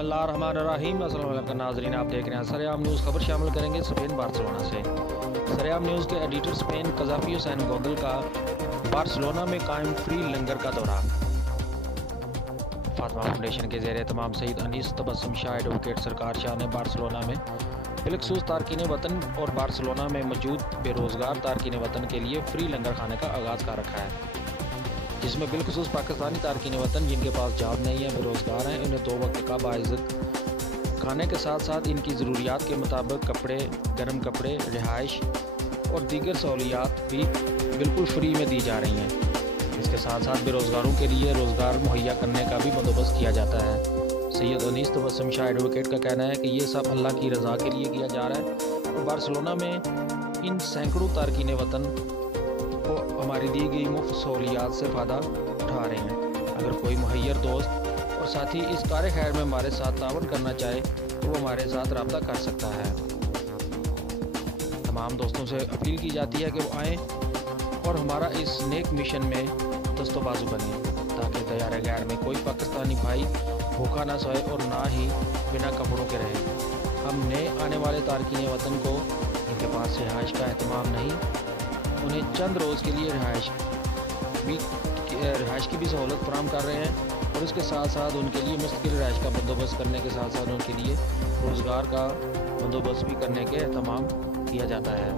बिस्मिल्लाहिर्रहमानिर्रहीम। अस्सलाम वालेकुम नाज़रीन, आप देख रहे हैं सरेआम न्यूज़। खबर शामिल करेंगे स्पेन बार्सिलोना से। सरेआम न्यूज़ के editor Spain Gaddafi Hussain goggle का बार्सिलोना में कायम फ्री लंगर का दौरा। फातिमा फाउंडेशन के ज़ेर तमाम सईद अनीस तबस्सुम शाह एडवोकेट सरकार शाह ने बार्सिलोना में बिलखसूस तारकीन वतन और बार्सिलोना में मौजूद बेरोज़गार तारकीन वतन के लिए फ्री लंगर खाने का आगाज़ कर रखा है, जिसमें बिलखसूस पाकिस्तानी तारकीन वतन जिनके पास जॉब नहीं है, बेरोज़गार हैं, उन्हें 2 वक्त का बाइज़्ज़त खाने के साथ साथ इनकी ज़रूरियात के मुताबिक कपड़े, गर्म कपड़े, रिहाइश और दीगर सहूलियात भी बिल्कुल फ्री में दी जा रही हैं। इसके साथ साथ बेरोज़गारों के लिए रोज़गार मुहैया करने का भी बंदोबस्त किया जाता है। सैयद अनीस तबस्सुम शाह एडवोकेट का कहना है कि ये सब अल्लाह की रज़ा के लिए किया जा रहा है और बार्सिलोना में इन सैकड़ों तारकीन वतन को हमारी दी गई मुफ्त सहूलियात से फ़ायदा उठा रहे हैं। अगर कोई मुहैयर दोस्त और साथी इस कार्य खैर में हमारे साथ तावन करना चाहे तो वो हमारे साथ रब्ता कर सकता है। तमाम दोस्तों से अपील की जाती है कि वो आएँ और हमारा इस नेक मिशन में दस्तोबाजू बने, ताकि तैयार गैर में कोई पाकिस्तानी भाई भूखा ना सोए और ना ही बिना कपड़ों के रहे। हम नए आने वाले तारकीन वतन को इनके पास रिहाइश का एहतमाम नहीं, उन्हें चंद रोज़ के लिए रिहाइश की भी सहूलत फराहम कर रहे हैं और इसके साथ साथ उनके लिए मुस्तकिल रिहाइश का बंदोबस्त करने के साथ साथ उनके लिए रोज़गार का बंदोबस्त भी करने के एहतमाम किया जाता है।